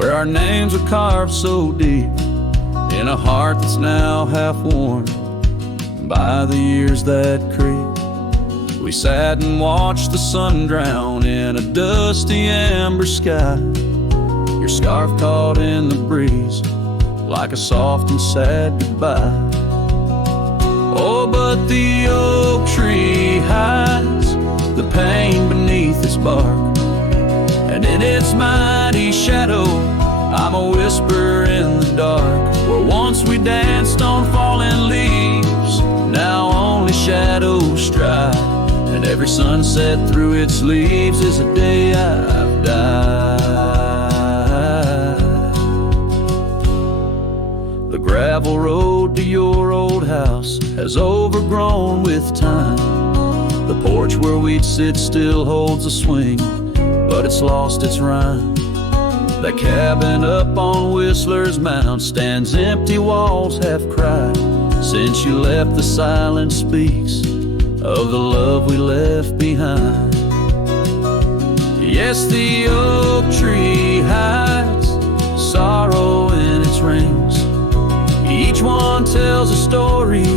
where our names are carved so deep in a heart that's now half worn by the years that creep. We sat and watched the sun drown in a dusty amber sky, your scarf caught in the breeze like a soft and sad goodbye. Oh, but the oak tree hides the pain beneath its bark, and in its mighty shadow I'm a whisper in the dark. Where once we danced on falling leaves, now only shadows stride, and every sunset through its leaves is a day I've died. The gravel road to your old house has overgrown with time. The porch where we'd sit still holds a swing, but it's lost its rhyme. That cabin up on Whistler's Mound stands empty, walls half cried. Since you left, the silence speaks of the love we left behind. Yes, the oak tree hides sorrow in its rings. Each one tells a story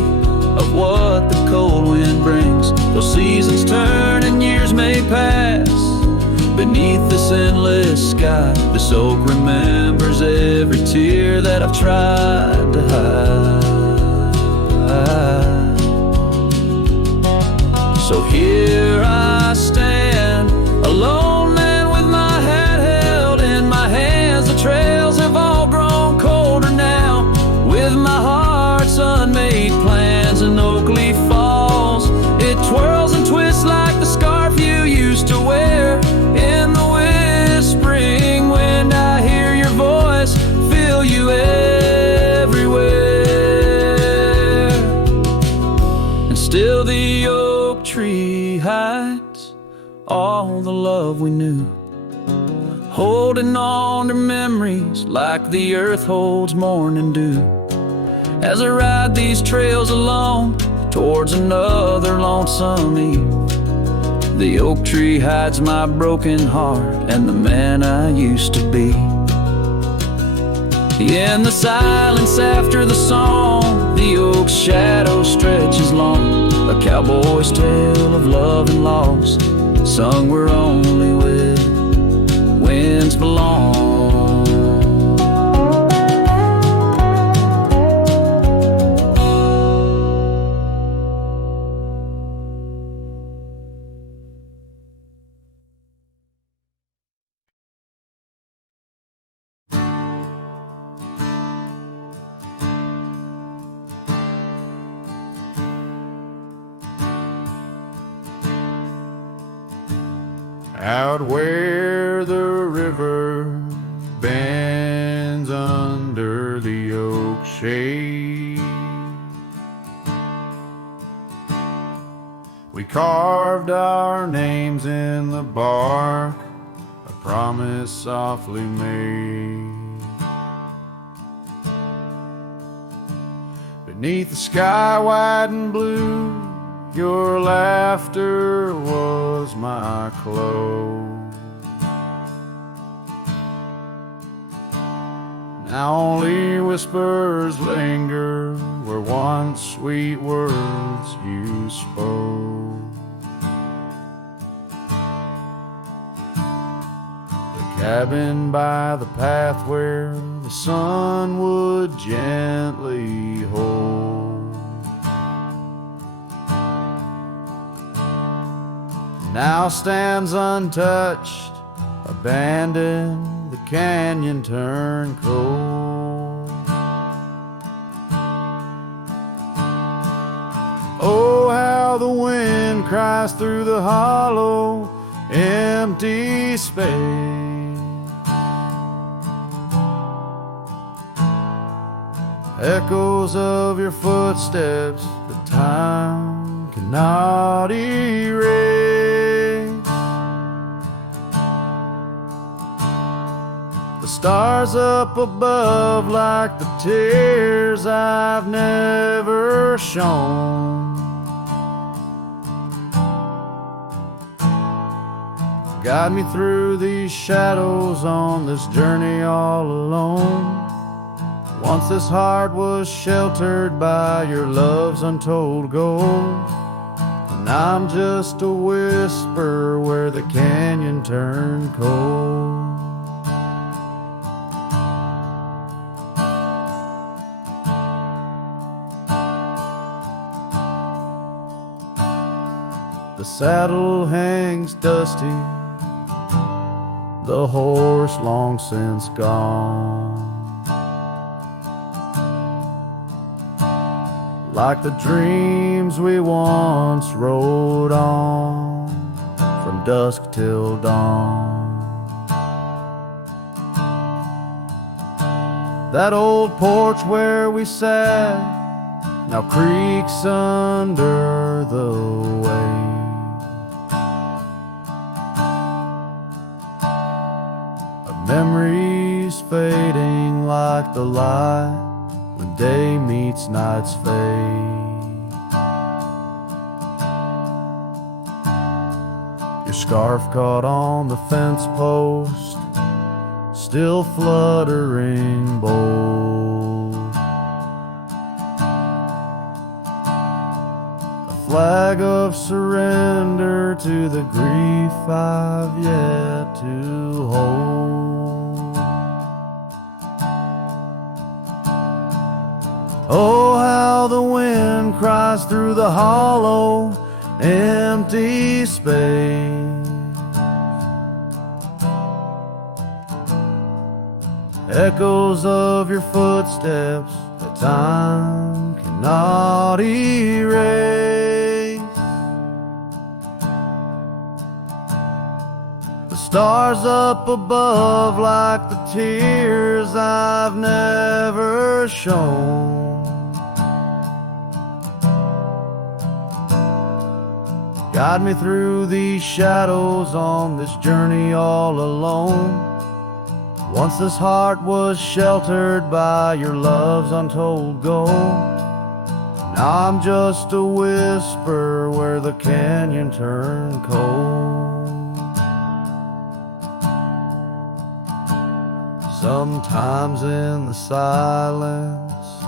of what the cold wind brings. Those seasons turn and years may pass beneath this endless sky. This oak remembers every tear that I've tried to hide. So here I stand, a lone man with my hat held in my hands. The trails have all grown colder now, with my heart's unmade plans. And oak leaf falls, it twirls and twists like the scarf you used to wear. In the whispering wind I hear your voice, feel you everywhere. And still the oak tree hides all the love we knew, holding on to memories like the earth holds morning dew. As I ride these trails alone towards another lonesome eve, the oak tree hides my broken heart and the man I used to be. In the silence after the song, the oak's shadow stretches long, a cowboy's tale of love and loss, sung where only winds belong. Out where the river bends under the oak shade, we carved our names in the bark, a promise softly made. Beneath the sky white and blue, your laughter was my clothes. Now only whispers linger where once sweet words you spoke. The cabin by the path where the sun would gently hold, now stands untouched, abandoned, the canyon turned cold. Oh, how the wind cries through the hollow, empty space. Echoes of your footsteps that time cannot erase. The stars up above like the tears I've never shown. Guide me through these shadows on this journey all alone. Once this heart was sheltered by your love's untold gold, and I'm just a whisper where the canyon turned cold. The saddle hangs dusty, the horse long since gone. Like the dreams we once rode on, from dusk till dawn. That old porch where we sat now creaks under the weight. Memories fading like the light when day meets night's fade. Your scarf caught on the fence post, still fluttering bold. A flag of surrender to the grief I've yet to hold. Oh, how the wind cries through the hollow, empty space. Echoes of your footsteps that time cannot erase. The stars up above like the tears I've never shown. Guide me through these shadows on this journey all alone. Once this heart was sheltered by your love's untold gold. Now I'm just a whisper where the canyon turned cold. Sometimes in the silence,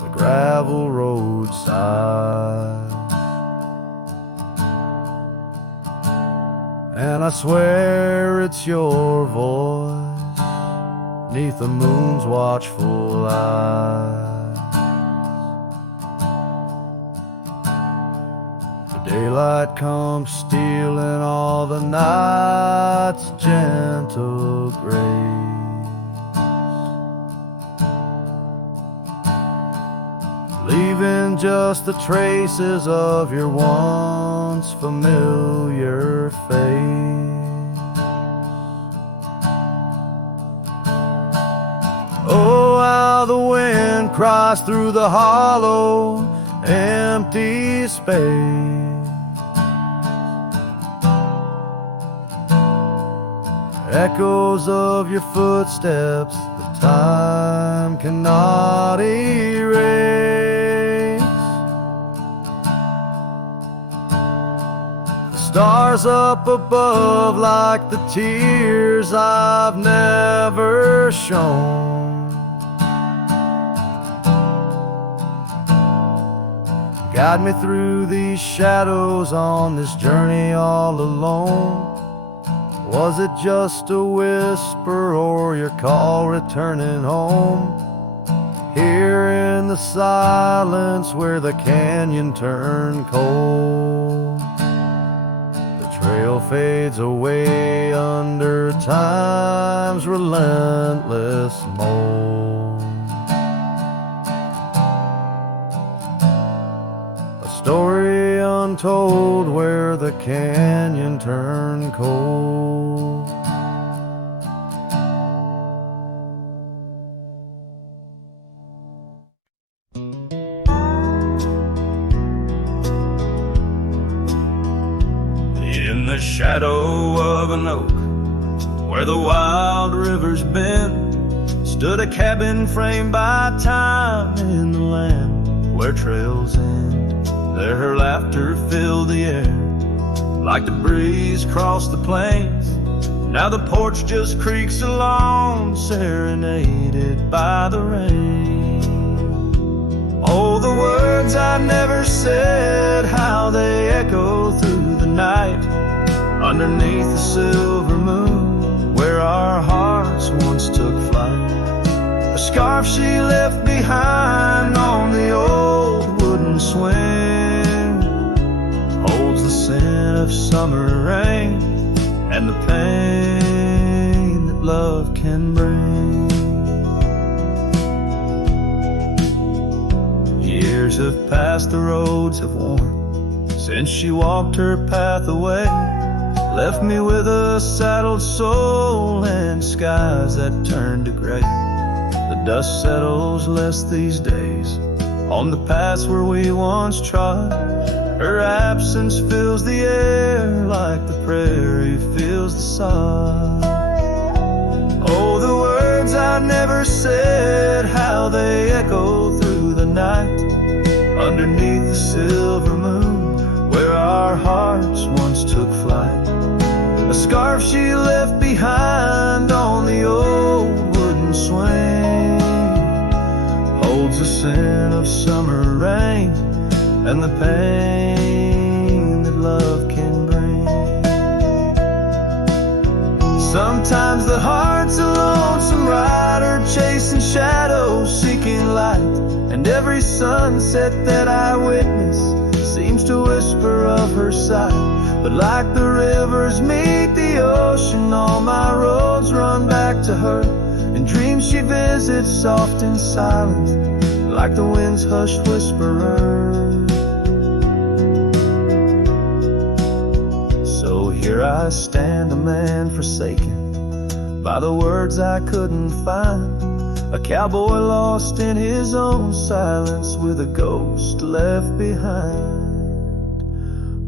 the gravel roadside, and I swear it's your voice 'neath the moon's watchful eyes. The daylight comes stealing all the night's gentle grace, leaving just the traces of your once familiar face. Oh, how the wind cries through the hollow, empty space. Echoes of your footsteps that time cannot erase. Stars up above like the tears I've never shown. Guide me through these shadows on this journey all alone. Was it just a whisper or your call returning home? Here in the silence where the canyon turned cold, trail fades away under time's relentless mold. A story untold where the canyon turned cold. In the shadow of an oak, where the wild river's bend, stood a cabin framed by time in the land where trails end. There her laughter filled the air like the breeze across the plains. Now the porch just creaks along, serenaded by the rain. Oh, the words I never said, how they echo through the night, underneath the silver moon, where our hearts once took flight. A scarf she left behind on the old wooden swing holds the scent of summer rain and the pain that love can bring. Years have passed, the roads have worn since she walked her path away, left me with a saddled soul and skies that turned to gray. The dust settles less these days on the paths where we once trod. Her absence fills the air like the prairie fills the sod. Oh, the words I never said, how they echo through the night, underneath the silver moon, where our hearts once took flight. A scarf she left behind on the old wooden swing holds the scent of summer rain and the pain that love can bring. Sometimes the heart's a lonesome rider, chasing shadows, seeking light, and every sunset that I witness seems to whisper of her sight. But like the rivers meet the ocean, all my roads run back to her, and dreams she visits soft and silent, like the wind's hushed whisperer. So here I stand, a man forsaken by the words I couldn't find, a cowboy lost in his own silence with a ghost left behind.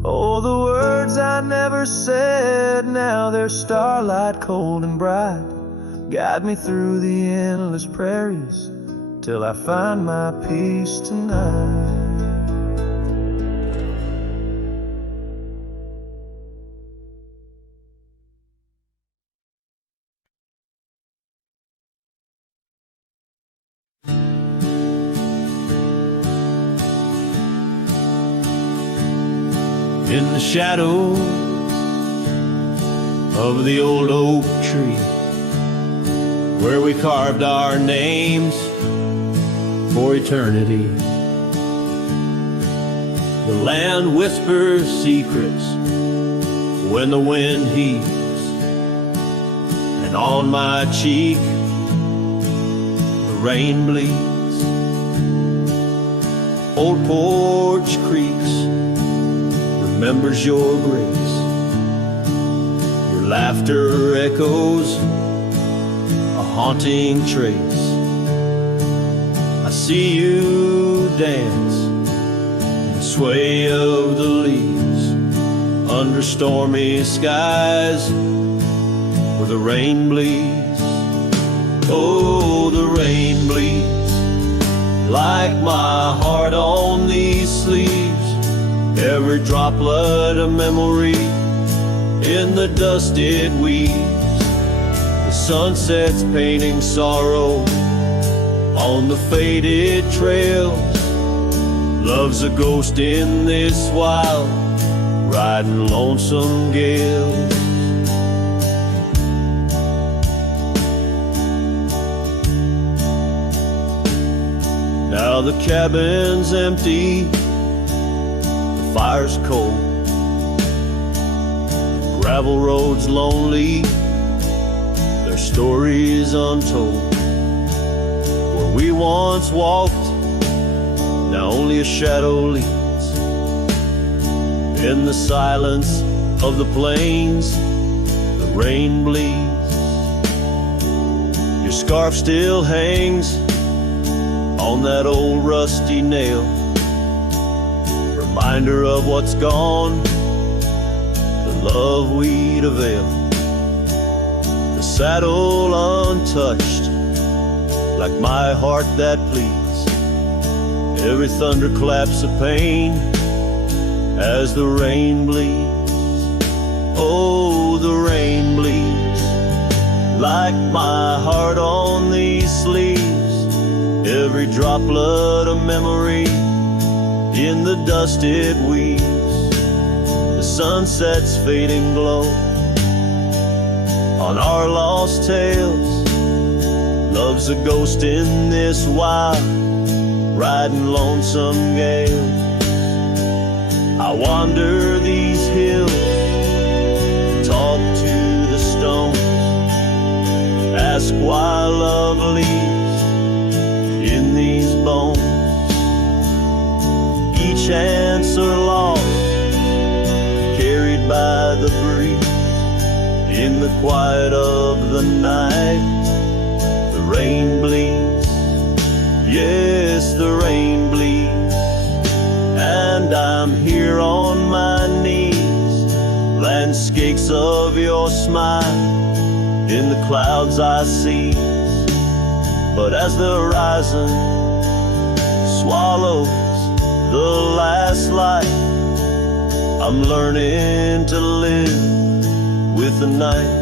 Oh, the words I never said, now they're starlight cold and bright, guide me through the endless prairies till I find my peace tonight. In the shadow of the old oak tree, where we carved our names for eternity, the land whispers secrets when the wind heaves, and on my cheek the rain bleeds. Old porch creaks, remembers your grace, your laughter echoes a haunting trace. I see you dance in the sway of the leaves under stormy skies where the rain bleeds. Oh, the rain bleeds like my heart on these sleeves, every droplet a memory in the dust it weaves. The sunset's painting sorrow on the faded trails. Love's a ghost in this wild, riding lonesome gales. Now the cabin's empty, fire's cold, gravel roads lonely, their stories untold. Where we once walked, now only a shadow leads. In the silence of the plains, the rain bleeds. Your scarf still hangs on that old rusty nail, reminder of what's gone, the love we'd avail. The saddle untouched, like my heart that pleads. Every thunderclap's a pain as the rain bleeds. Oh, the rain bleeds like my heart on these sleeves. Every droplet of memory in the dust it weaves. The sunset's fading glow on our lost tales. Love's a ghost in this wild, riding lonesome gales. I wander these hills, talk to the stones, ask why love leaves in these bones. Each answer lost, carried by the breeze. In the quiet of the night, the rain bleeds. Yes, the rain bleeds. And I'm here on my knees. Landscapes of your smile in the clouds I see. But as the horizon swallows the last light, I'm learning to live with the night.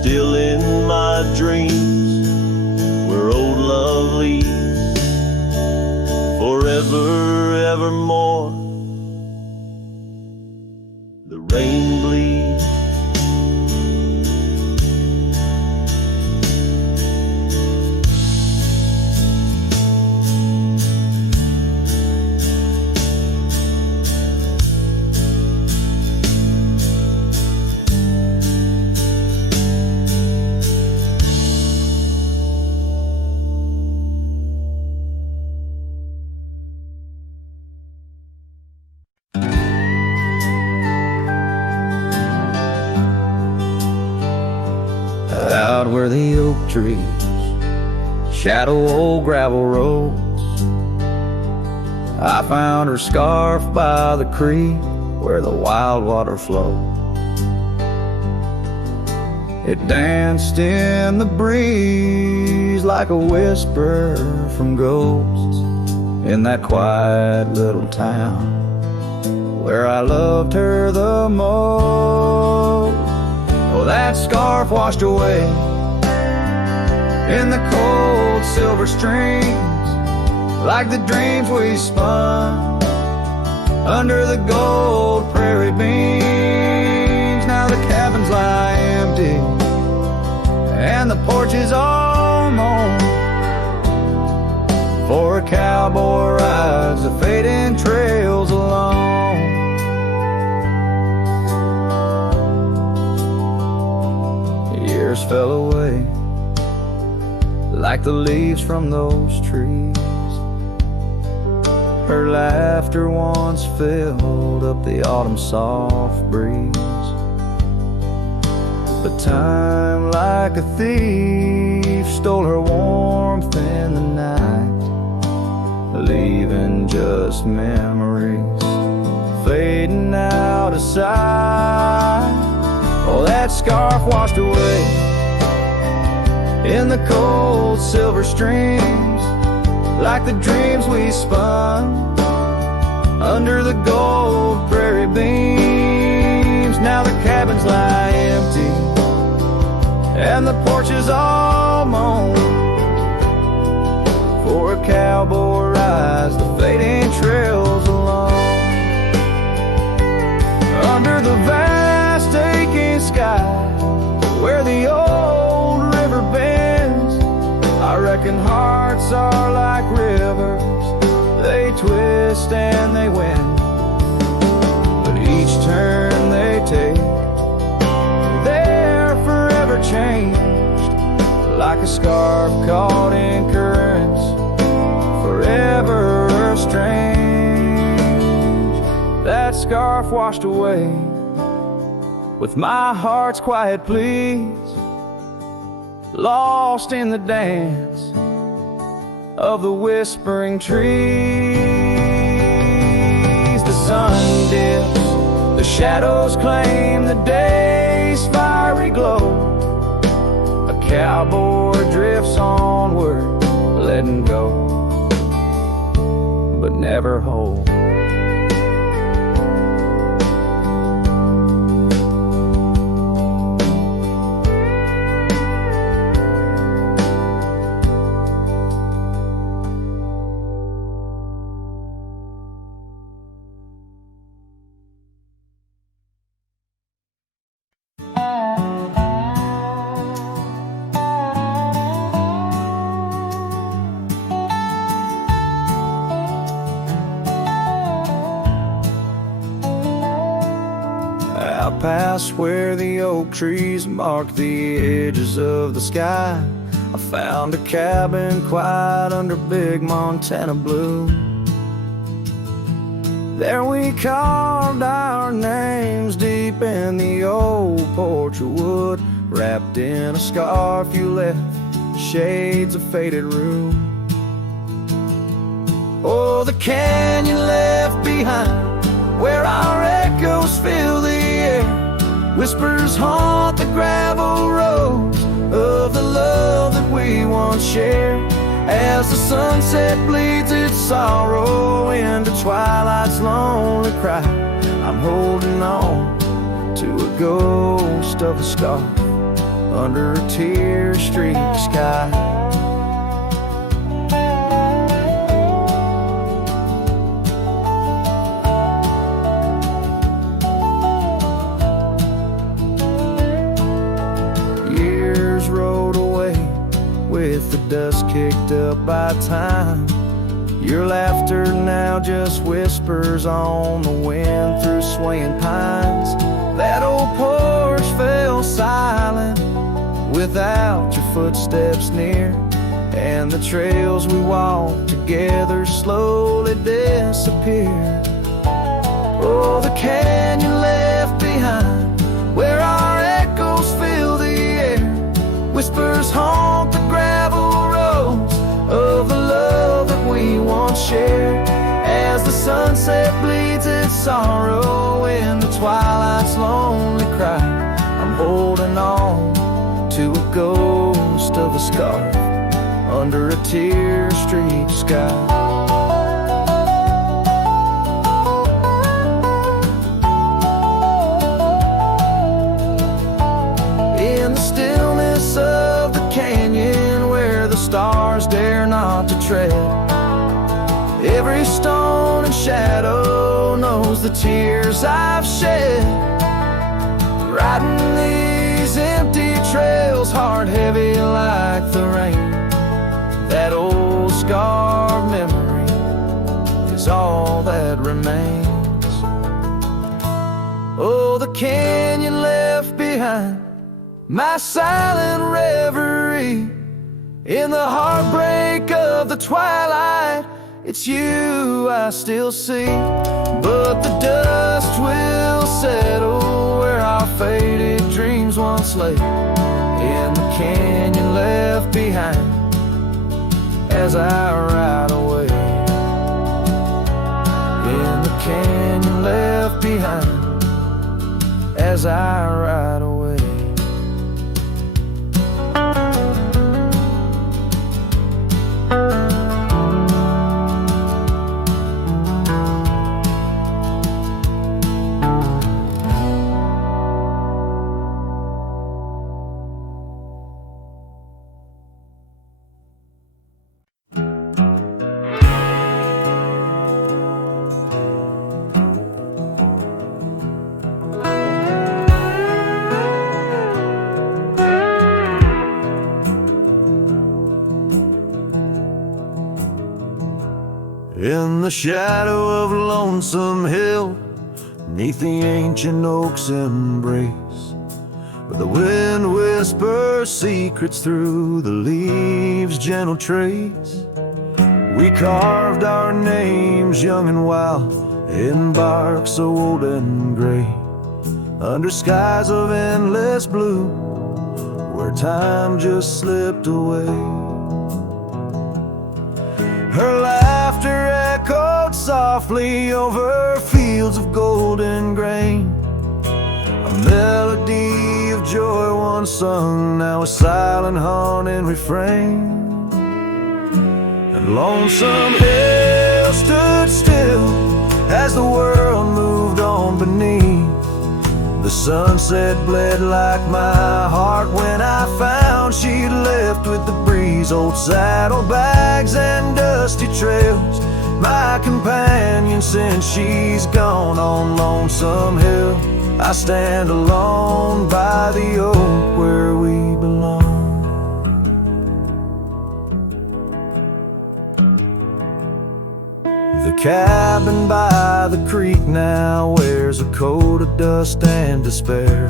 Still in my dreams, where old love leads, forever, evermore. The rain bleeds. Out where the oak trees shadow old gravel roads, I found her scarf by the creek where the wild water flowed. It danced in the breeze like a whisper from ghosts in that quiet little town where I loved her the most. Oh, that scarf washed away in the cold silver streams, like the dreams we spun under the gold prairie beams. Now the cabins lie empty and the porches all mown, for a cowboy rides the fading trails alone. Years fell away like the leaves from those trees. Her laughter once filled up the autumn soft breeze. But time like a thief stole her warmth in the night, leaving just memories fading out of sight. Oh, that scarf washed away in the cold silver streams, like the dreams we spun under the gold prairie beams. Now the cabins lie empty and the porches all mown, for a cowboy rides the fading trails alone. Under the vast aching sky where the old river bends, I reckon hearts are like rivers, they twist and they win. But each turn they take, they're forever changed, like a scarf caught in currents, forever estranged. That scarf washed away with my heart's quiet pleas, lost in the dance of the whispering trees. The sun dips, the shadows claim the day's fiery glow. A cowboy drifts onward, letting go, but never hold. where the oak trees mark the edges of the sky, I found a cabin quiet under big Montana blue. There we carved our names deep in the old porch of wood, wrapped in a scarf you left, shades of faded rue. Oh, the canyon left behind, where our echoes fill the air, whispers haunt the gravel roads of the love that we once shared. As the sunset bleeds its sorrow into twilight's lonely cry, I'm holding on to a ghost of a scarf under a tear-streaked sky. Years rode away with the dust kicked up by time. Your laughter now just whispers on the wind through swaying pines. That old porch fell silent without your footsteps near, and the trails we walked together slowly disappeared. Oh, the canyon left behind, where our echoes fill the air, whispers haunt the gravel roads of the love that we once shared. As the sunset bleeds its sorrow into twilight's lonely cry, I'm holding on to a ghost of a scarf under a tear-streaked sky. In the stillness of the canyon, where the stars dare not to tread, every stone and shadow knows the tears I've shed. Riding these empty trails, heart heavy like the rain, that old scarred memory is all that remains. Oh, the canyon left behind, my silent reverie in the heartbreak of the twilight. It's you I still see, but the dust will settle where our faded dreams once lay, in the canyon left behind as I ride away. In the canyon left behind as I ride away. In the shadow of Lonesome Hill, 'neath the ancient oak's embrace, where the wind whispers secrets through the leaves' gentle trace, we carved our names young and wild in bark so old and gray, under skies of endless blue, where time just slipped away. Her laughter echoed softly over fields of golden grain, a melody of joy once sung, now a silent haunting refrain. And Lonesome Hill stood still as the world moved on beneath. The sunset bled like my heart when I found she'd left with the breeze. Old saddlebags and dusty trails, my companion since she's gone. On Lonesome Hill I stand alone by the oak where we belong. The cabin by the creek now wears a coat of dust and despair.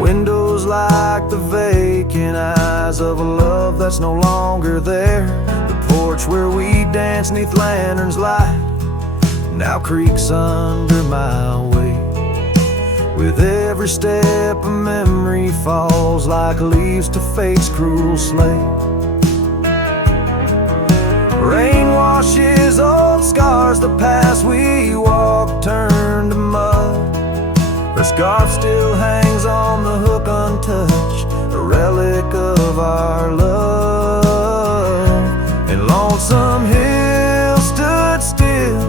Windows like the vacant eyes of a love that's no longer there. The porch where we danced 'neath lanterns light now creaks under my weight. With every step a memory falls like leaves to fate's cruel slate. Rain washes old scars, the past we walked turned to mud. Her scarf still hangs on the hook untouched, a relic of our love. And Lonesome Hill stood still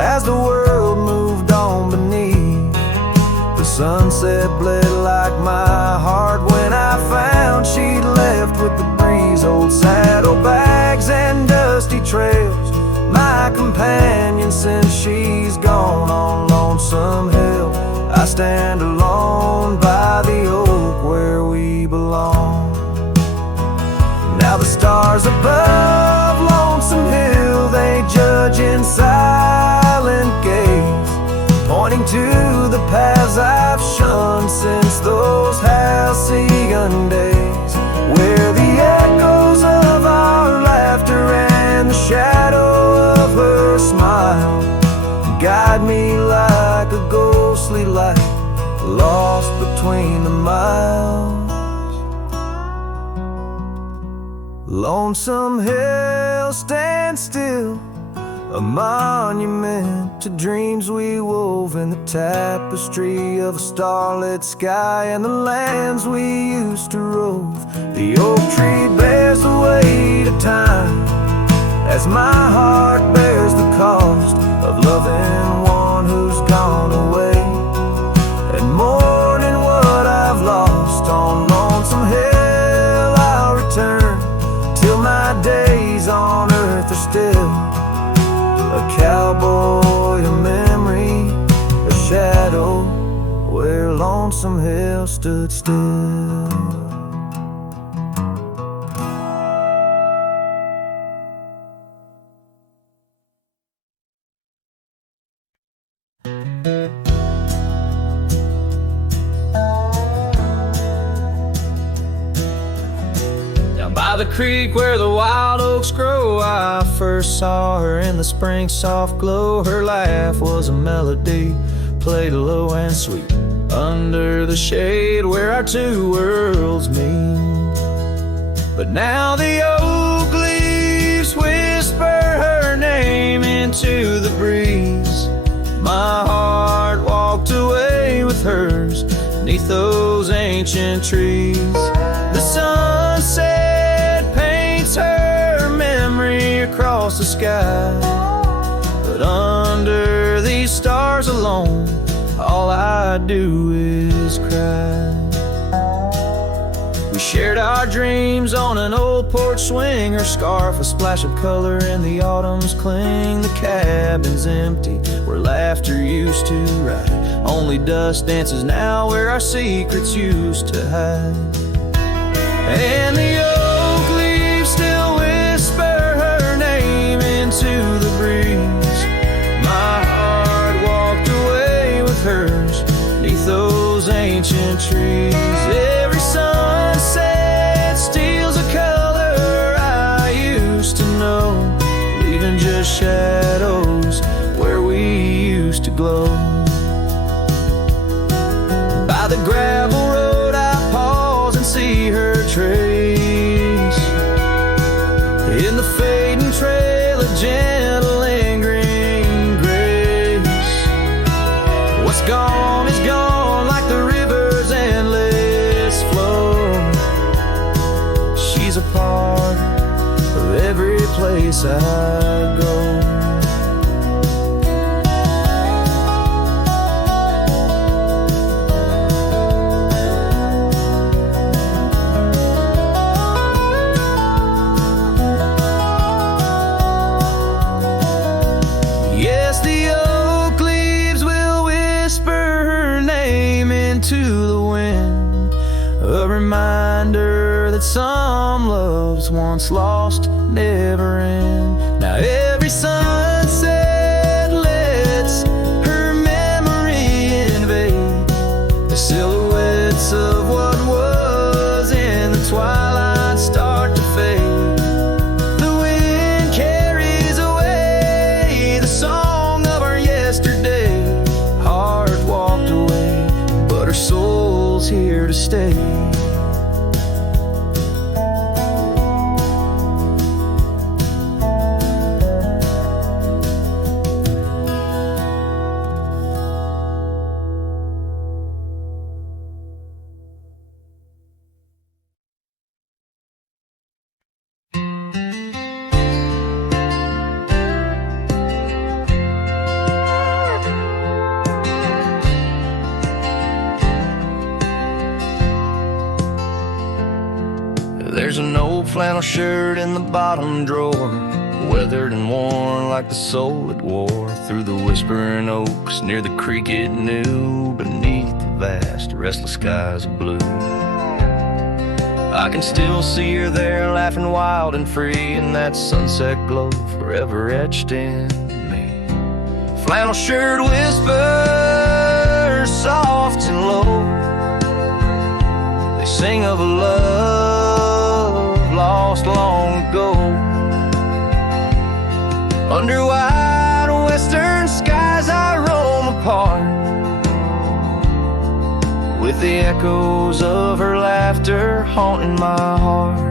as the world moved on beneath. The sunset bled like my heart when I found she'd left with the breeze. Old saddlebags and dusty trails, my companion since she's gone. On Lonesome Hill I stand alone by the oak where we belong. Now the stars above Lonesome Hill, they judge in silent gaze, pointing to the paths I've shunned since those halcyon days, where the echoes of our laughter and the shadow of her smile guide me like a ghostly light lost between the miles. Lonesome Hill stands still, a monument to dreams we wove in the tapestry of a starlit sky and the lands we used to rove. The oak tree bears the weight of time as my heart bears the cost of loving one who's gone away and mourning what I've lost. On Lonesome Hill I'll return till my days on earth are still a cowboy, a memory, a shadow where Lonesome Hill stood still. By the creek where the wild oaks grow, I first saw her in the spring soft glow. Her laugh was a melody, played low and sweet, under the shade where our two worlds meet. But now the oak leaves whisper her name into the breeze. My heart walked away with hers 'neath those ancient trees. The sunset her memory across the sky, but under these stars alone, all I do is cry. We shared our dreams on an old porch swing, her scarf a splash of color in the autumn's cling. The cabin's empty where laughter used to ride, only dust dances now where our secrets used to hide. And the oak leaves still whisper her name into the breeze. My heart walked away with hers 'neath those ancient trees. Every sunset steals a color I used to know, leaving just shadows where we used to glow. By the gravel road I pause and see her trace, in the fading trail a gentle lingering grace. What's gone is gone like the river's endless flow. She's a part of every place I go. Reminder that some loves once lost never end. Now every sunset lets her memory invade the silhouettes of There's an old flannel shirt in the bottom drawer, weathered and worn like the soul it wore through the whispering oaks near the creek it knew, beneath the vast restless skies of blue. I can still see her there, laughing wild and free in that sunset glow forever etched in me. Flannel shirt whispers soft and low, they sing of a love lost long ago. Under wide western skies I roam apart, with the echoes of her laughter haunting my heart.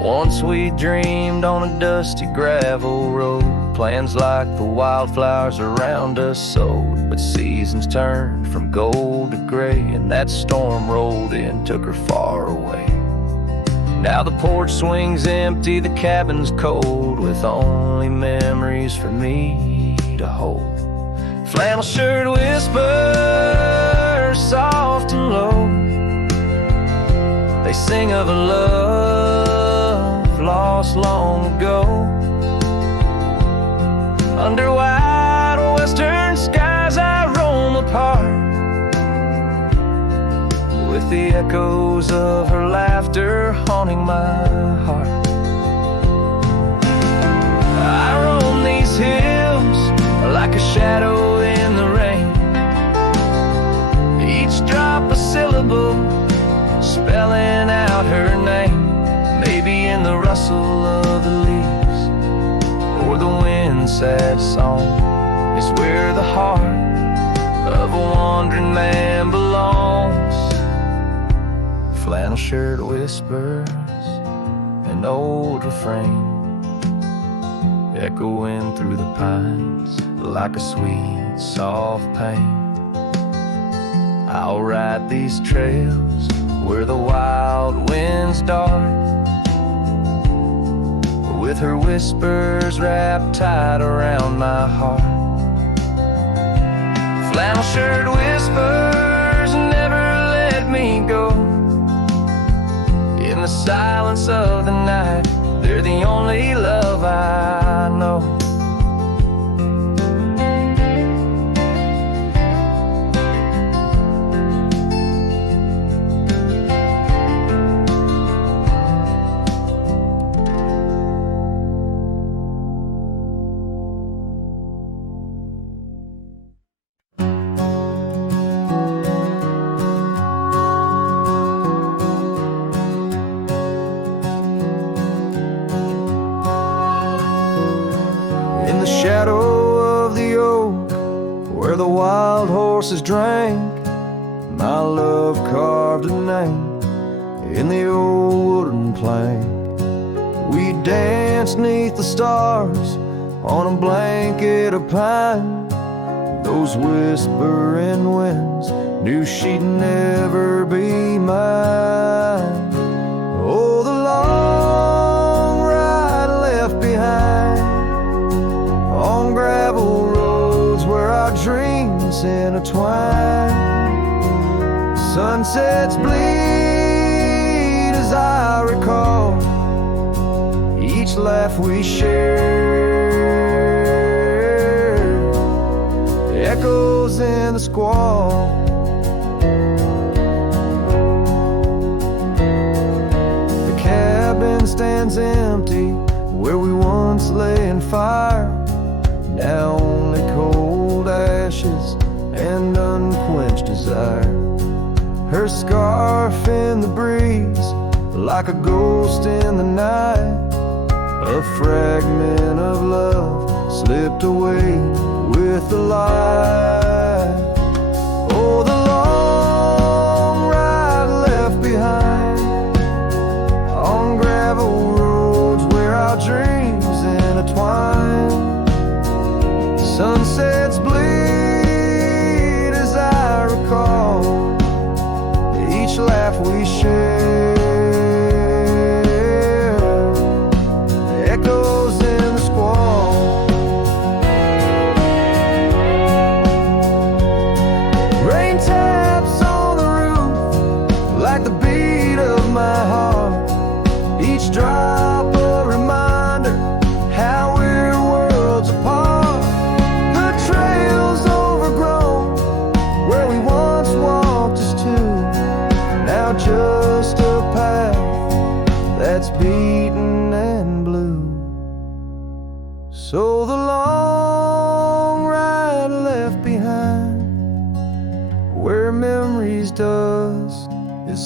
Once we dreamed on a dusty gravel road, plans like the wildflowers around us sowed, but seasons turned from gold to gray, and that storm rolled in, took her far away. Now the porch swings empty, the cabin's cold, with only memories for me to hold. Flannel shirt whispers soft and low, they sing of a love lost long ago. Under wide western skies I roam apart, with the echoes of her laughter haunting my heart. I roam these hills like a shadow in the rain, each drop a syllable spelling out her name. Maybe in the rustle of the leaves or the wind's sad song is where the heart of a wandering man belongs. Flannel shirt whispers, an old refrain, echoing through the pines like a sweet, soft pain. I'll ride these trails where the wild winds dart, with her whispers wrapped tight around my heart. Flannel shirt whispers never let me go. In the silence of the night, they're the only love I know. Horses drank, my love carved a name in the old wooden plank. We danced neath the stars on a blanket of pine. Those whispering winds knew she'd never be mine. Oh, the long ride left behind on gravel roads where our dreams intertwine. Sunsets bleed as I recall each laugh we shared, echoes in the squall. The cabin stands empty where we once lay in fire, now only cold ashes and unquenched desire. Her scarf in the breeze, like a ghost in the night. A fragment of love slipped away with the light. Oh, the long ride left behind on gravel roads where our dreams intertwine. Sunsets bleed as I recall each laugh we share, echoes in the squall.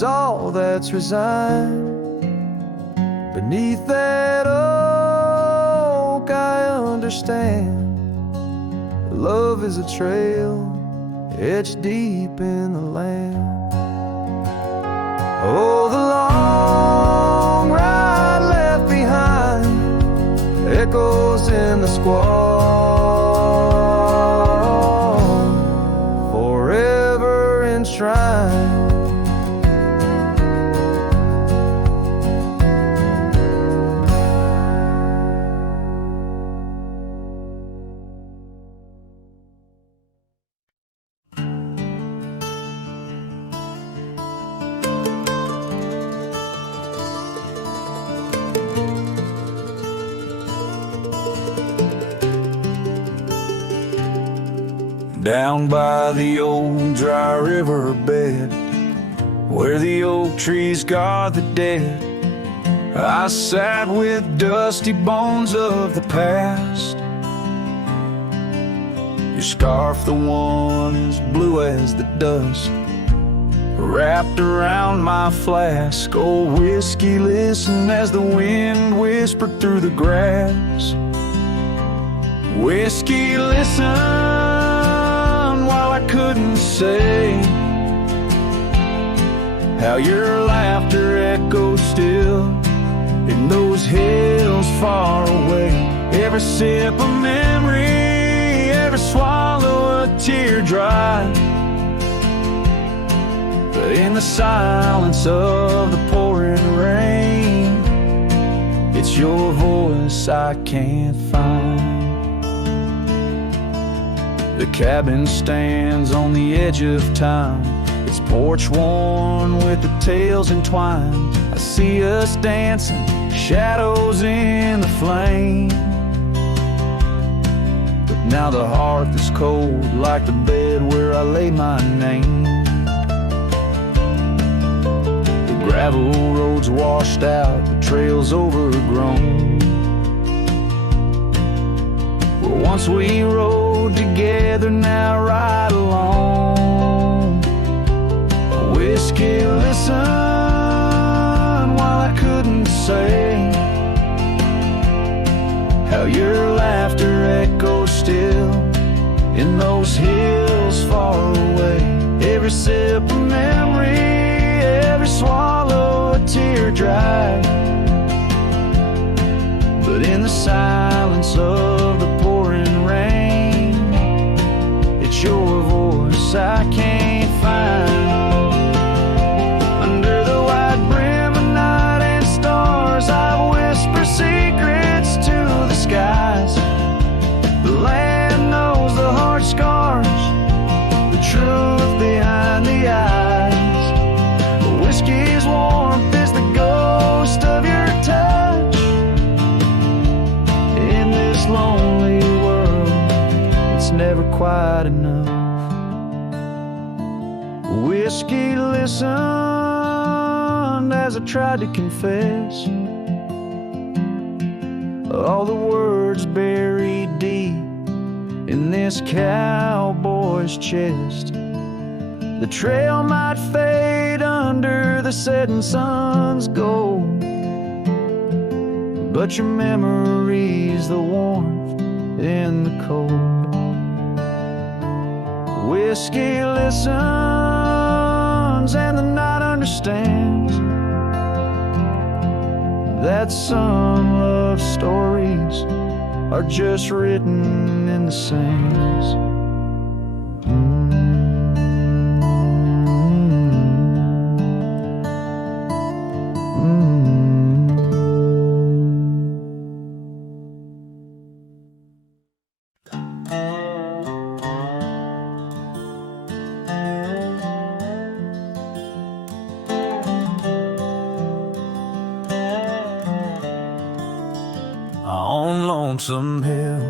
is all that's resigned. Beneath that oak I understand. Love is a trail etched deep in the land. Oh, the long ride left behind echoes in the squall, forever enshrined. Down by the old dry river bed, where the oak trees guard the dead, I sat with dusty bones of the past. Your scarf, the one as blue as the dust, wrapped around my flask. Oh, whiskey, listen as the wind whispered through the grass. Whiskey, listen, while I couldn't say how your laughter echoes still in those hills far away. Every sip a memory, every swallow a tear dry. But in the silence of the pouring rain, it's your voice I can't find. The cabin stands on the edge of time, its porch worn with the tales entwined. I see us dancing, shadows in the flame. But now the hearth is cold like the bed where I lay my name. The gravel roads washed out, the trails overgrown. Where once we rode together, now ride alone. Whiskey, listen, while I couldn't say how your laughter echoes still in those hills far away. Every sip a memory, every swallow a tear dry. But in the silence of the pouring rain, it's your voice I can't find. Under the white brim of night and stars, I whisper secrets to the skies. The land knows the heart scars, the truth behind the eyes. Whiskey's warmth is the ghost of your touch. In this lonely world, it's never quite enough. Whiskey, listen as I tried to confess all the words buried deep in this cowboy's chest. The trail might fade under the setting sun's gold, but your memory's the warmth in the cold. Whiskey listens and the night understands that some love stories are just written in the sands. On Lonesome Hill,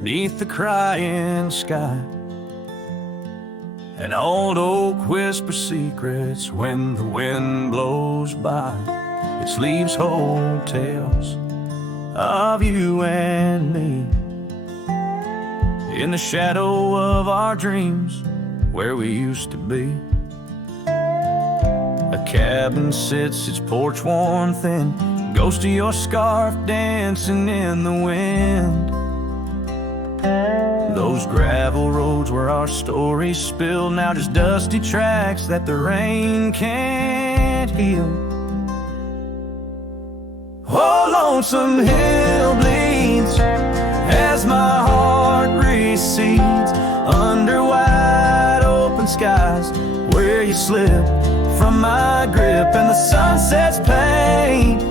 neath the crying sky, an old oak whispers secrets when the wind blows by. Its leaves hold tales of you and me, in the shadow of our dreams where we used to be. cabin sits, its porch worn thin, ghost of your scarf dancing in the wind. Those gravel roads where our stories spilled, now just dusty tracks that the rain can't heal. Oh, lonesome hill bleeds as my heart recedes under wide open skies where you slip from my grip, and the sunset's paint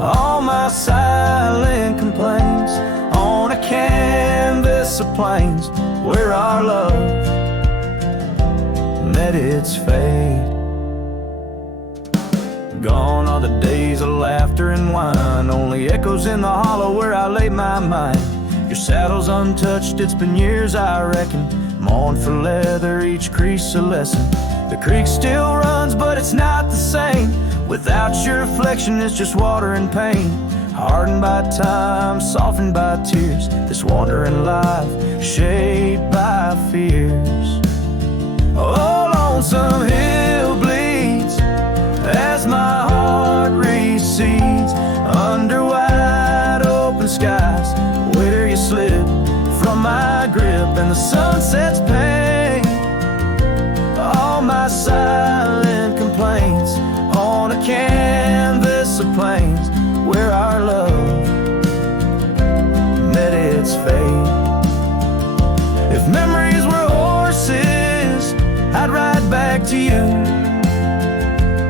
all my silent complaints on a canvas of plains where our love met its fate. Gone are the days of laughter and wine, only echoes in the hollow where I lay my mind. Your saddle's untouched, it's been years I reckon, mourn for leather, each crease a lesson. The creek still runs, but it's not the same. Without your reflection, it's just water and pain. Hardened by time, softened by tears, this wandering life shaped by fears. Oh, lonesome hill bleeds as my heart recedes under wide open skies where you slip from my grip, and the sunset's pain all my silent complaints on a canvas of plains where our love met its fate. If memories were horses, I'd ride back to you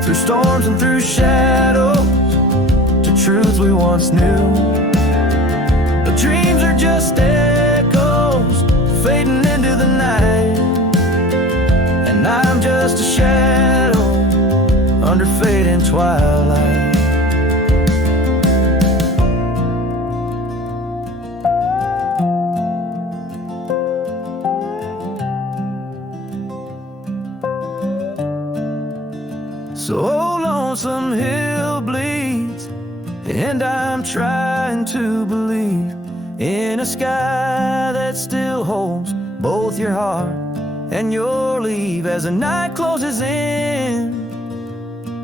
through storms and through shadows to truths we once knew. But dreams are just echoes fading into the night, and I'm just a shadow under fading twilight. So lonesome hill bleeds, and I'm trying to believe in a sky that still holds both your heart and your leave. As the night closes in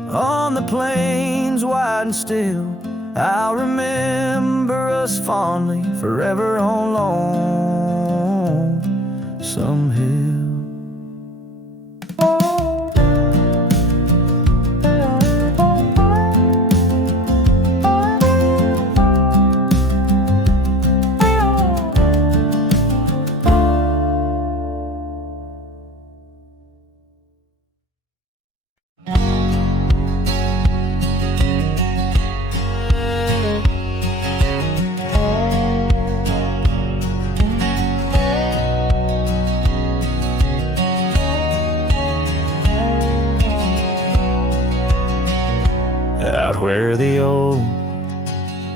on the plains wide and still, I'll remember us fondly forever on lonesome hill. Out where the old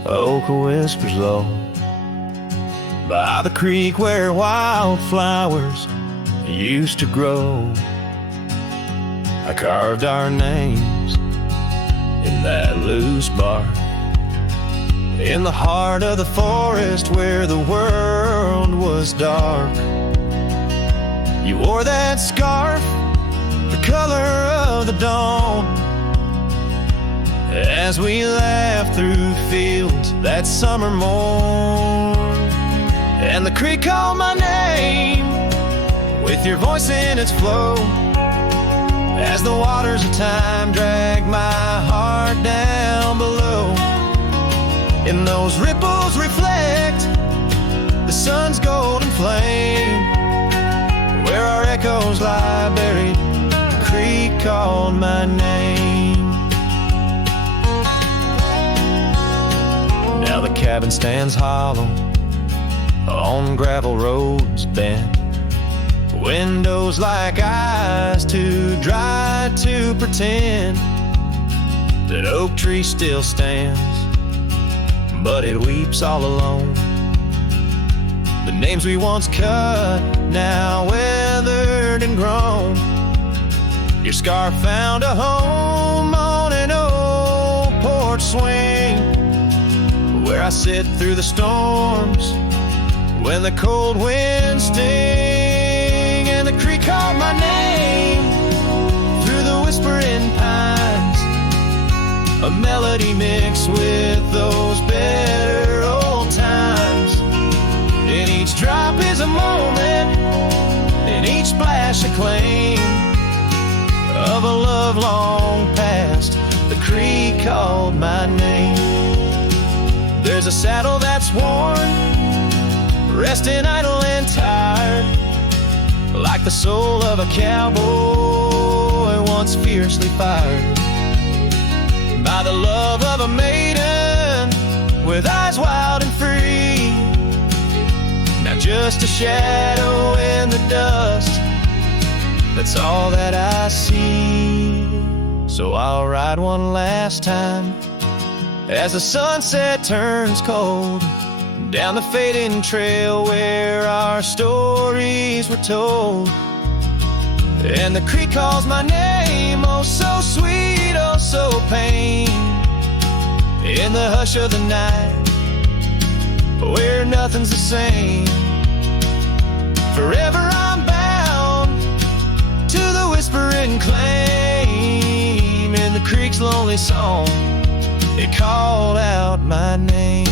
oak whispers low, by the creek where wildflowers used to grow, I carved our names in that loose bark, in the heart of the forest where the world was dark. You wore that scarf, the color of the dawn, as we laughed through fields that summer morn. And the creek called my name with your voice in its flow, as the waters of time dragged my heart down below. And those ripples reflect the sun's golden flame, where our echoes lie buried, the creek called my name. Now the cabin stands hollow on gravel roads bent, windows like eyes too dry to pretend that oak tree still stands, but it weeps all alone. The names we once cut, now weathered and grown. Your scarf found a home on an old porch swing, where I sit through the storms when the cold winds sting. And the creek called my name through the whispering pines, a melody mixed with those better old times. And each drop is a moment, and each splash a claim of a love long past. The creek called my name. There's a saddle that's worn, resting idle and tired, like the soul of a cowboy once fiercely fired by the love of a maiden with eyes wild and free. Now just a shadow in the dust, that's all that I see. So I'll ride one last time as the sunset turns cold, down the fading trail where our stories were told. And the creek calls my name, oh so sweet, oh so pain. In the hush of the night, where nothing's the same. Forever I'm bound to the whispering claim. In the creek's lonely song, it called out my name.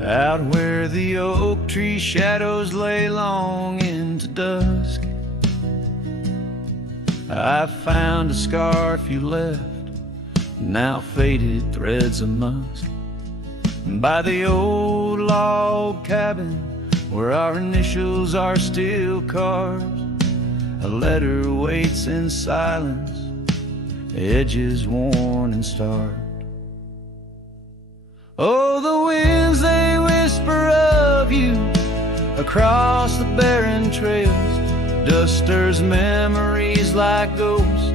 Out where the oak tree shadows lay long into dusk, I found a scarf you left, now faded threads of musk. By the old log cabin where our initials are still carved, a letter waits in silence, edges worn and starved. Oh, the winds, they whisper of you across the barren trails. Dust stirs memories like ghosts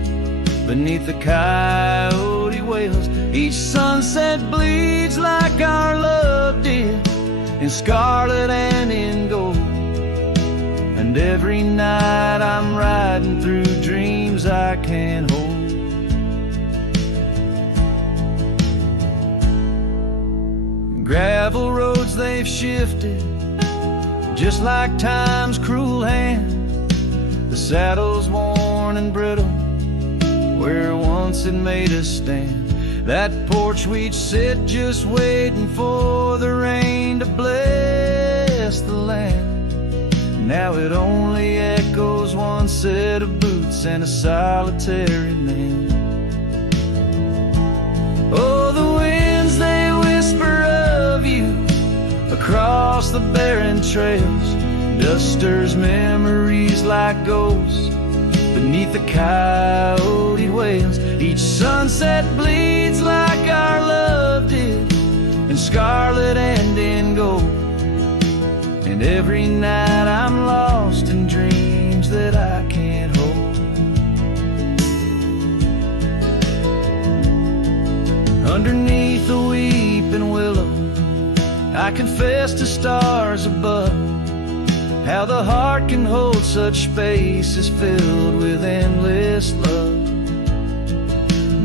beneath the coyote wails. Each sunset bleeds like our love did, in scarlet and in gold. And every night I'm riding through dreams I can't hold. Gravel roads, they've shifted just like time's cruel hand. The saddle's worn and brittle where once it made us stand. That porch we'd sit just waiting for the rain to bless the land. Now it only echoes one set of boots and a solitary man. Oh, the winds, they whisper of you across the barren trails. Dust stirs memories like ghosts beneath the coyote wails. Each sunset bleeds like our love did, in scarlet and in gold. And every night I'm lost in dreams that I can't hold. Underneath the weeping willow, I confess to stars above, how the heart can hold such spaces filled with endless love.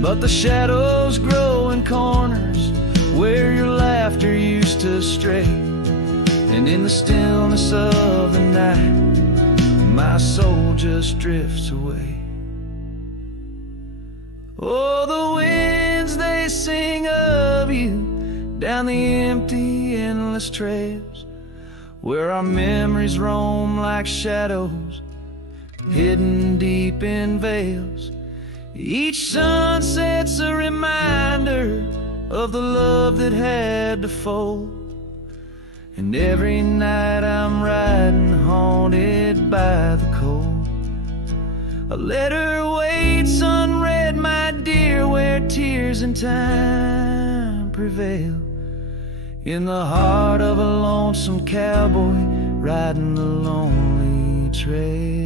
But the shadows grow in corners where your laughter used to stray, and in the stillness of the night my soul just drifts away. Oh, the winds, they sing of you down the empty, endless trails where our memories roam like shadows hidden deep in veils. Each sunset's a reminder of the love that had to fold. And every night I'm riding haunted by the cold. A letter waits unread, my dear, where tears and time prevail, in the heart of a lonesome cowboy riding the lonely trail.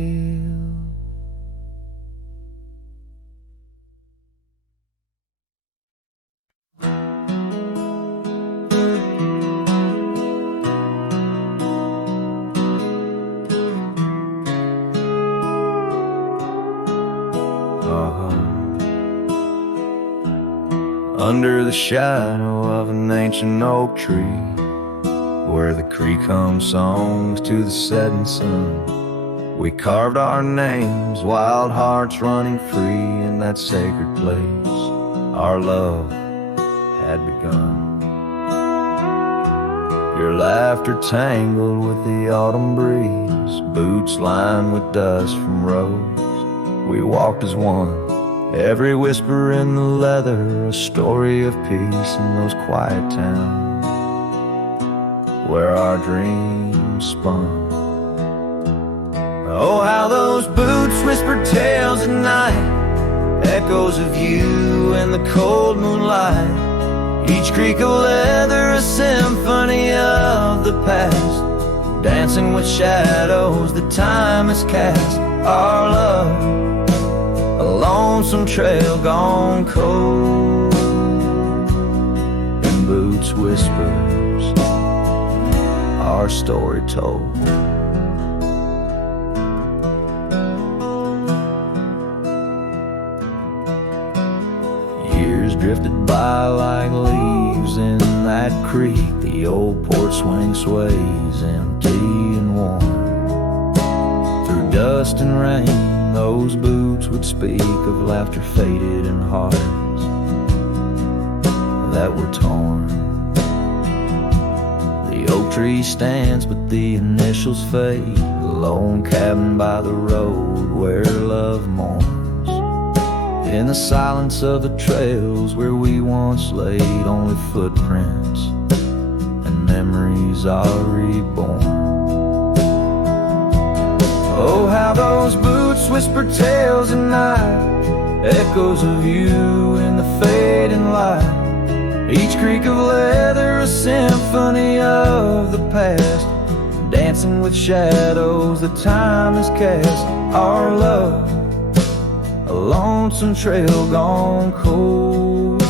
under the shadow of an ancient oak tree, where the creek hums songs to the setting sun. We carved our names, wild hearts running free in that sacred place. Our love had begun. Your laughter tangled with the autumn breeze, boots lined with dust from roads. We walked as one, every whisper in the leather, a story of peace in those quiet towns where our dreams spun. Oh, how those boots whispered tales at night, echoes of you in the cold moonlight. Each creak of leather, a symphony of the past, dancing with shadows that time has cast. Our love, a lonesome trail gone cold, and boots whispers, our story told. Years drifted by like leaves in that creek. The old porch swing sways empty and warm. Through dust and rain, those boots would speak of laughter faded and hearts that were torn. The oak tree stands but the initials fade, a lone cabin by the road where love mourns. In the silence of the trails where we once laid, only footprints and memories are reborn. Oh, how those boots whisper tales at night, echoes of you in the fading light. Each creak of leather, a symphony of the past, dancing with shadows that time has cast. Our love, a lonesome trail gone cold,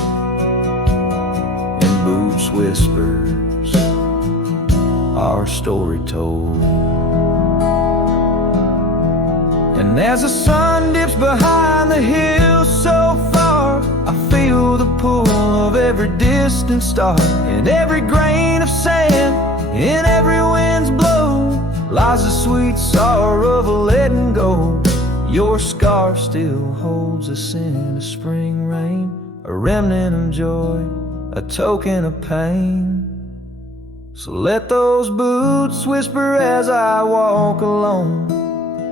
and boots whispers, our story told. And as the sun dips behind the hills so far, I feel the pull of every distant star. In every grain of sand, in every wind's blow, lies the sweet sorrow of letting go. Your scarf still holds us in a spring rain, a remnant of joy, a token of pain. So let those boots whisper as I walk alone,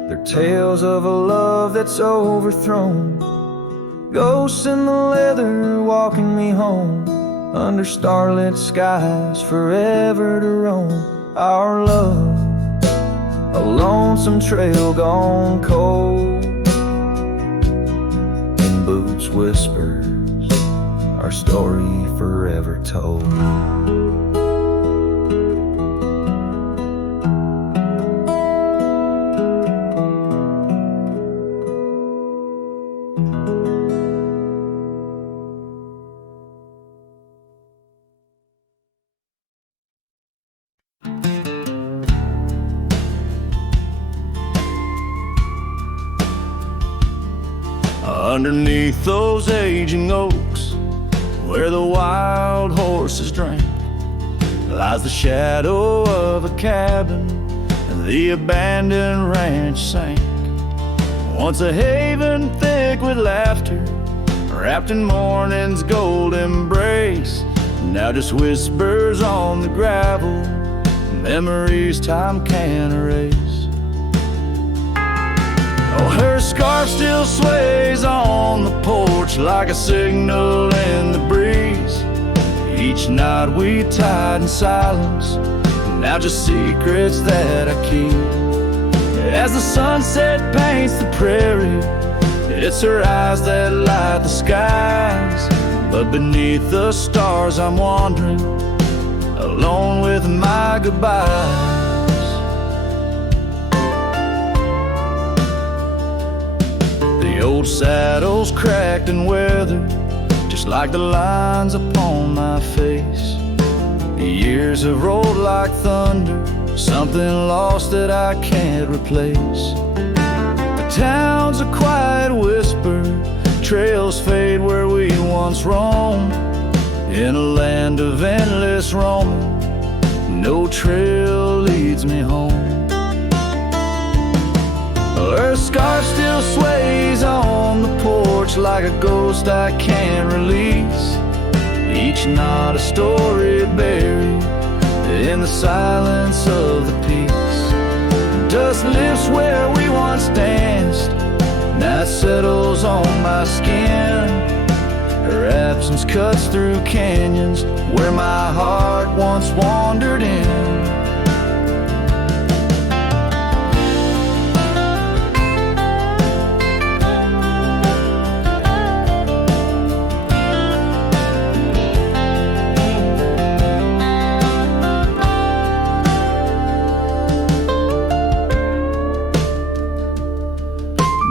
their tales of a love that's overthrown. Ghosts in the leather walking me home, under starlit skies forever to roam. Our love, a lonesome trail gone cold, in boots whispers, our story forever told. Underneath those aging oaks, where the wild horses drank, lies the shadow of a cabin, and the abandoned ranch sank. Once a haven thick with laughter, wrapped in morning's gold embrace, now just whispers on the gravel, memories time can't erase. Oh, her scarf still sways on the porch like a signal in the breeze. Each night we tied in silence, now just secrets that I keep. As the sunset paints the prairie, it's her eyes that light the skies. But beneath the stars I'm wandering, alone with my goodbyes. The old saddle's cracked and weathered, just like the lines upon my face. The years have rolled like thunder, something lost that I can't replace. The town's a quiet whisper, trails fade where we once roamed. In a land of endless roaming, no trail leads me home. Her scarf still sways on the porch like a ghost I can't release. Each knot a story buried in the silence of the peace. Dust lifts where we once danced, night settles on my skin. Her absence cuts through canyons where my heart once wandered in.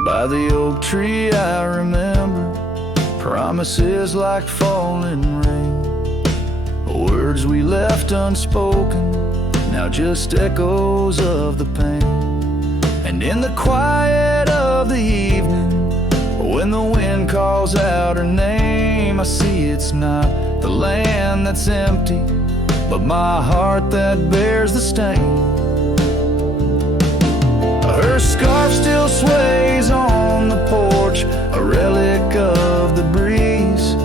By the oak tree I remember promises like falling rain, words we left unspoken, now just echoes of the pain. And in the quiet of the evening, when the wind calls out her name, I see it's not the land that's empty, but my heart that bears the stain. Her scarf still sways on the porch, a relic of the breeze,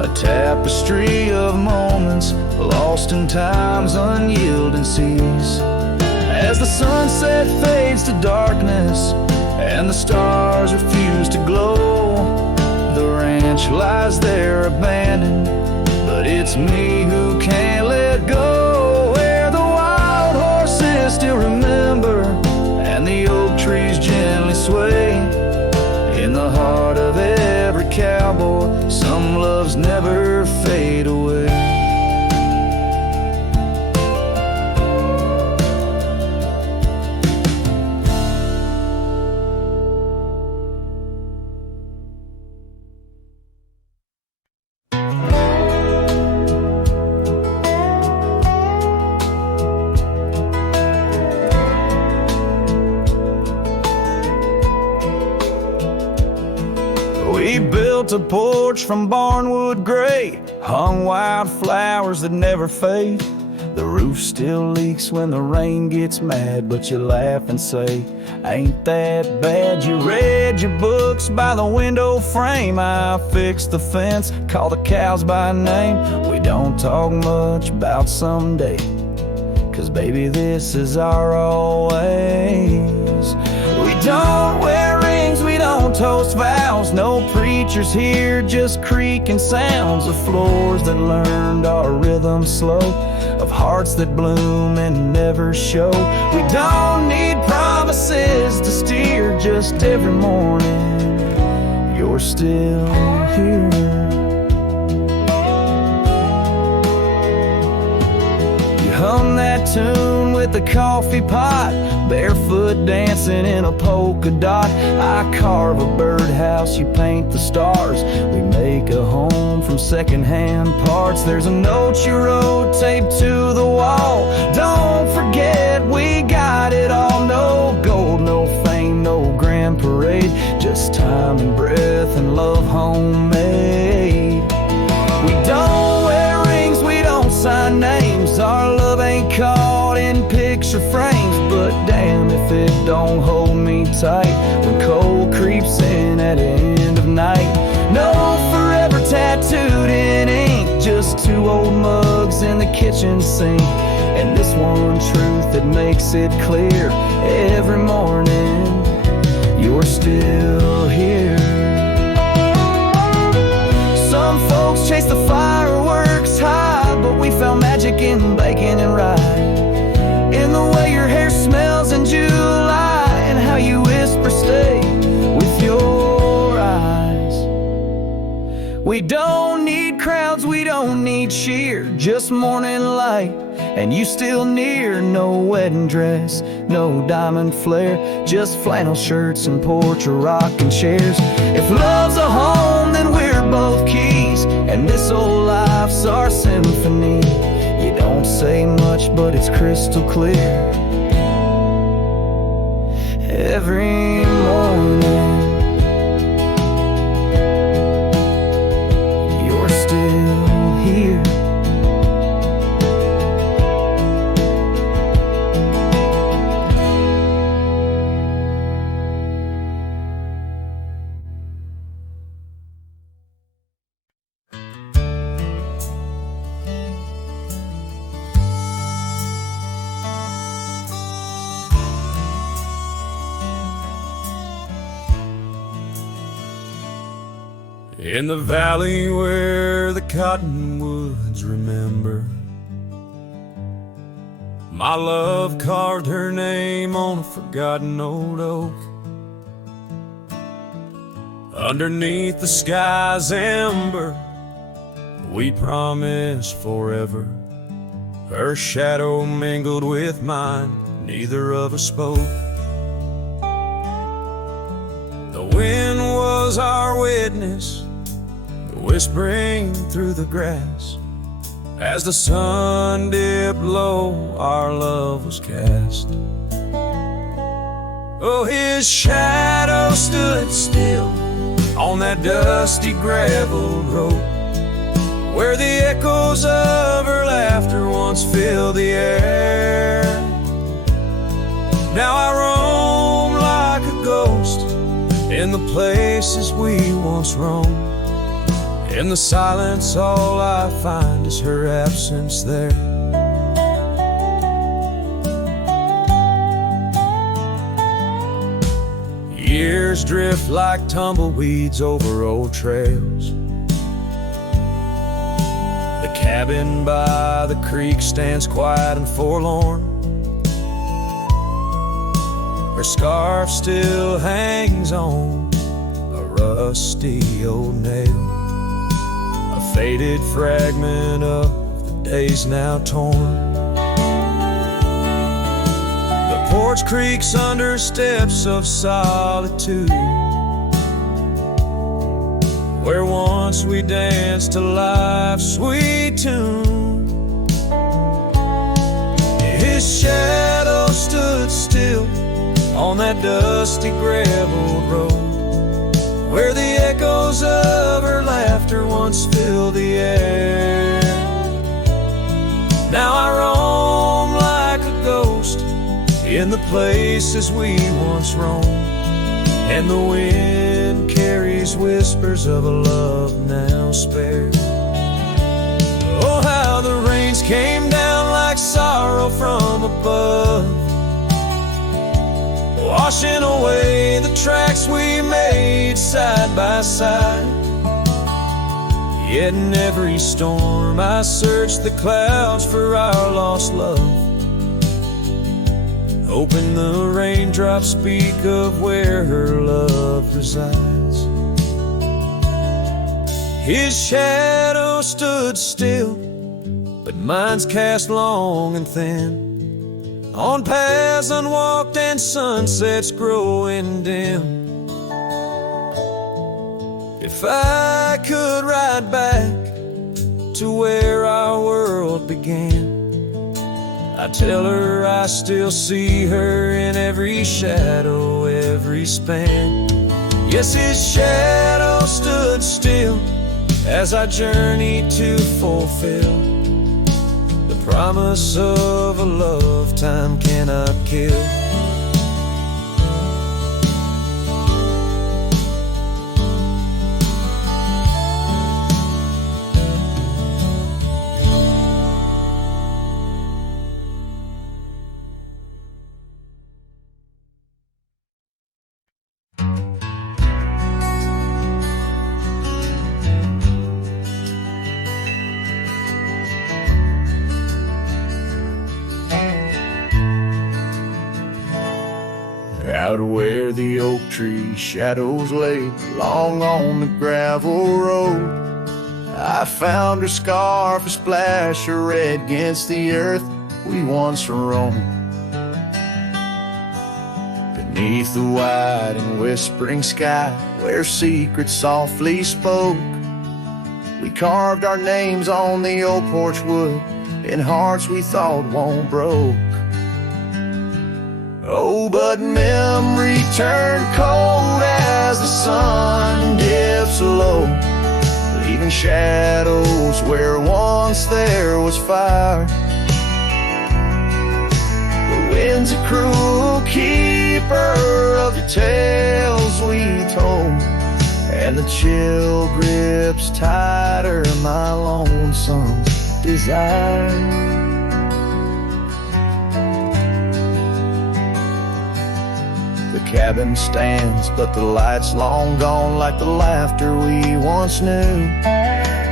a tapestry of moments lost in time's unyielding seas. As the sunset fades to darkness and the stars refuse to glow, the ranch lies there abandoned, but it's me who can't let go. Where the wild horses still remember and the oak trees gently sway, in the heart of every cowboy, some loves never fade away. We built a porch from barnwood gray, hung wild flowers that never fade. The roof still leaks when the rain gets mad, but you laugh and say, ain't that bad? You read your books by the window frame. I fixed the fence, call the cows by name. We don't talk much about someday, 'cause baby, this is our always. We don't wear rings, we don't toast vows. No preachers here, just creaking sounds of floors that learned our rhythm slow, of hearts that bloom and never show. We don't need promises to steer, just every morning you're still here. Hum that tune with the coffee pot, barefoot dancing in a polka dot. I carve a birdhouse, you paint the stars. We make a home from secondhand parts. There's a note you wrote taped to the wall. Don't forget we got it all. No gold, no fame, no grand parade, just time and breath and love homemade. We don't wear rings, we don't sign names. Our love ain't caught in picture frames, but damn if it don't hold me tight when cold creeps in at the end of night. No forever tattooed in ink, just two old mugs in the kitchen sink, and this one truth that makes it clear every morning you're still here. Some folks chase the fireworks high, but we found magic in bacon and rye, in the way your hair smells in July, and how you whisper stay with your eyes. We don't need crowds, we don't need cheer, just morning light and you still near. No wedding dress, no diamond flare, just flannel shirts and porch or rocking chairs. If love's a home, then we're both keys, and this old life's our symphony. You don't say much, but it's crystal clear every morning. In the valley where the cottonwoods remember, my love carved her name on a forgotten old oak. Underneath the sky's ember, we promised forever. Her shadow mingled with mine, neither of us spoke. The wind was our witness, whispering through the grass. As the sun dipped low, our love was cast. Oh, his shadow stood still on that dusty gravel road, where the echoes of her laughter once filled the air. Now I roam like a ghost in the places we once roamed. In the silence, all I find is her absence there. Years drift like tumbleweeds over old trails. The cabin by the creek stands quiet and forlorn. Her scarf still hangs on a rusty old nail, a faded fragment of the days now torn. The porch creaks under steps of solitude, where once we danced to life's sweet tune. His shadow stood still on that dusty gravel road, where the echoes of her laughter once filled the air. Now I roam like a ghost in the places we once roamed, and the wind carries whispers of a love now spared. Oh, how the rains came down like sorrow from above, washing away the tracks we made side by side. Yet in every storm I search the clouds for our lost love, hoping the raindrops speak of where her love resides. His shadow stood still, but mine's cast long and thin, on paths unwalked and sunsets growing dim. If I could ride back to where our world began, I'd tell her I still see her in every shadow, every span. Yes, his shadow stood still as I journeyed to fulfill the promise of a love time cannot kill. Out where the oak tree shadows lay long on the gravel road, I found her scarf, a splash of red against the earth we once roamed. Beneath the wide and whispering sky, where secrets softly spoke, we carved our names on the old porch wood in hearts we thought won't broke. Oh, but memory turned cold as the sun dips low, leaving shadows where once there was fire. The wind's a cruel keeper of the tales we told, and the chill grips tighter my lonesome desire. The cabin stands, but the light's long gone like the laughter we once knew.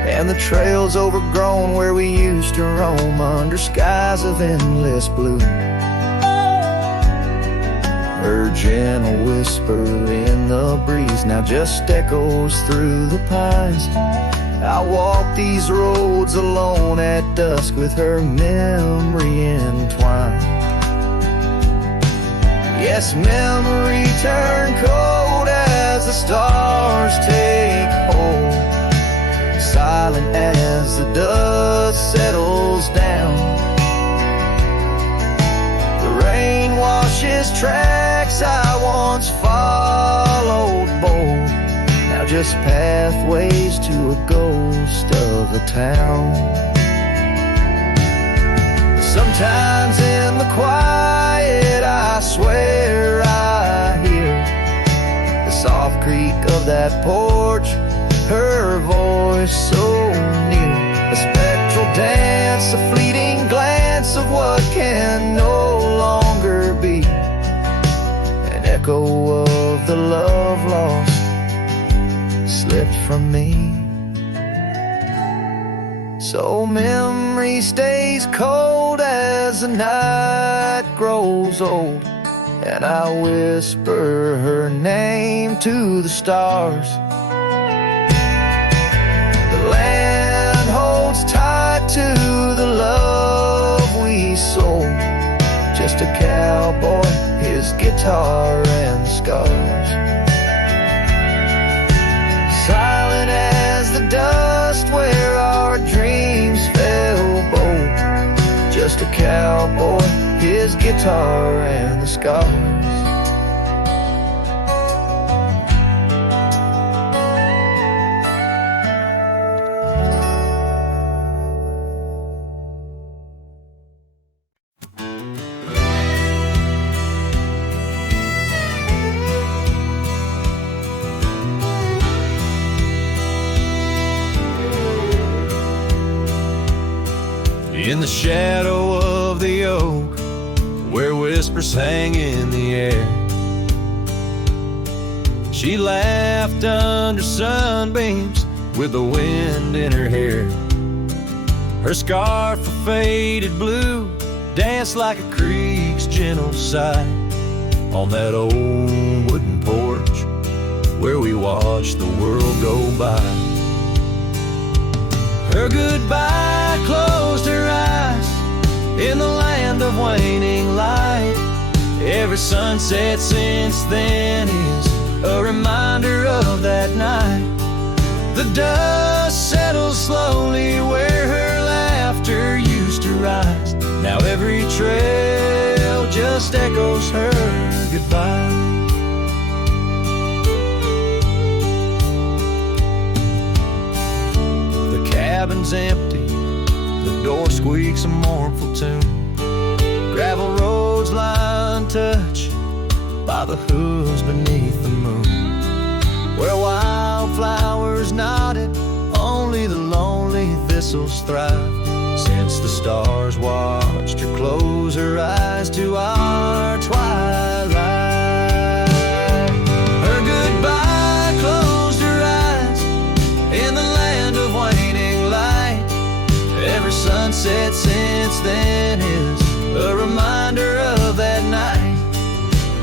And the trail's overgrown where we used to roam under skies of endless blue. Her gentle whisper in the breeze now just echoes through the pines. I walk these roads alone at dusk with her memory entwined. Yes, memory turned cold as the stars take hold, silent as the dust settles down. The rain washes tracks I once followed bold, now just pathways to a ghost of a town. Sometimes in the quiet I swear I hear the soft creak of that porch, her voice so near. A spectral dance, a fleeting glance of what can no longer be, an echo of the love lost slipped from me. So memory stays cold as the night grows old, and I whisper her name to the stars. The land holds tight to the love we sold, just a cowboy, his guitar and scars. Silent as the dust where our dreams fell bold, just a cowboy, his guitar and the scars. In the shadow of the oak, where whispers hang in the air, she laughed under sunbeams with the wind in her hair. Her scarf of faded blue danced like a creek's gentle sigh on that old wooden porch where we watched the world go by. Her goodbye closed her eyes in the land of waning light. Every sunset since then is a reminder of that night. The dust settles slowly where her laughter used to rise. Now every trail just echoes her goodbye. The cabin's empty, the door squeaks a mournful tune. Gravel roads lie untouched by the hooves beneath the moon. Where wildflowers nodded, only the lonely thistles thrive. Since the stars watched her close her eyes to our twilight. Her goodbye closed her eyes in the land of waning light. Every sunset since then is a reminder of that night.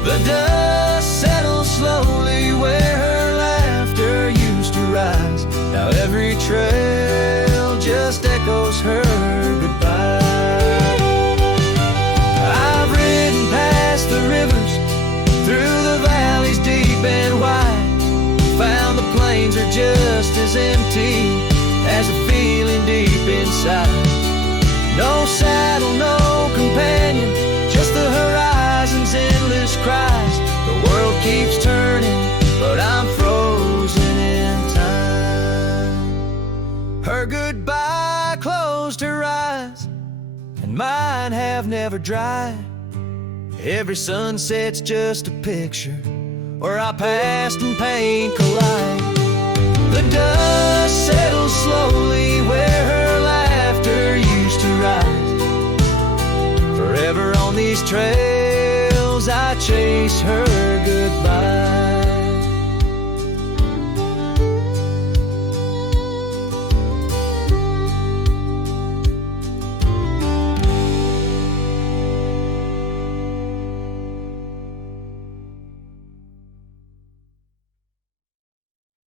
The dust settles slowly where her laughter used to rise. Now every trail just echoes her goodbye. I've ridden past the rivers, through the valleys deep and wide, found the plains are just as empty as the feeling deep inside. No saddle, no companion, just the horizon's endless cries. The world keeps turning, but I'm frozen in time. Her goodbye closed her eyes, and mine have never dried. Every sunset's just a picture where our past and pain collide. The dust settles slowly where her laughter used to rise. Forever on these trails I chase her